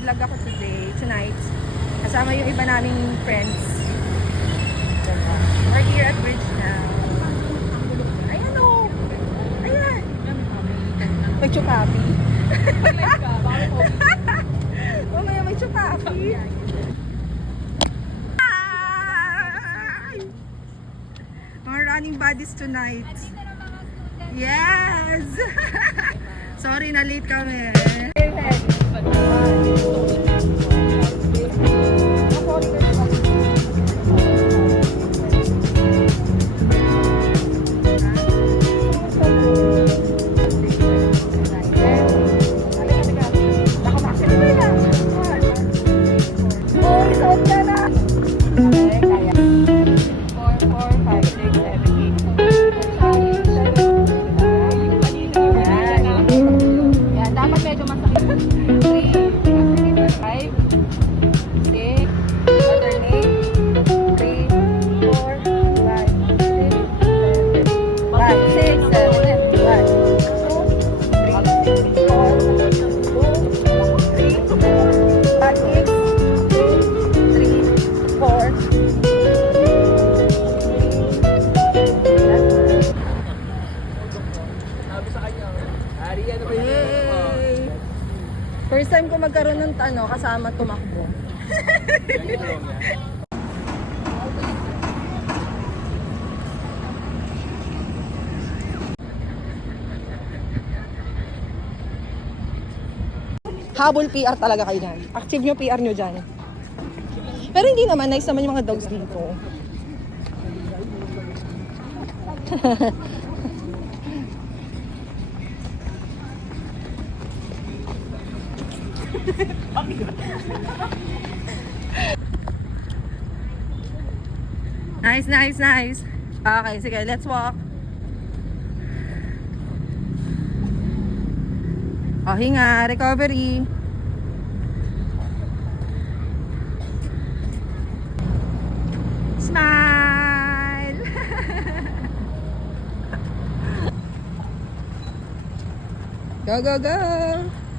Magbo-vlog ako tonight. Kasama yung iba naming friends. We're here at Bridge now. Ayan o! Ayan! May chukapi. Mamaya may chukapi. Mga running buddies tonight. Yes! Sorry na late kami. First time ko magkaroon ng kasama tumakbo. Habol PR talaga kayo dyan. Active nyo PR nyo dyan. Pero hindi naman, nice naman yung mga dogs dito. Nice. Okay, sige, let's walk. O, hinga, recovery. Smile! Go!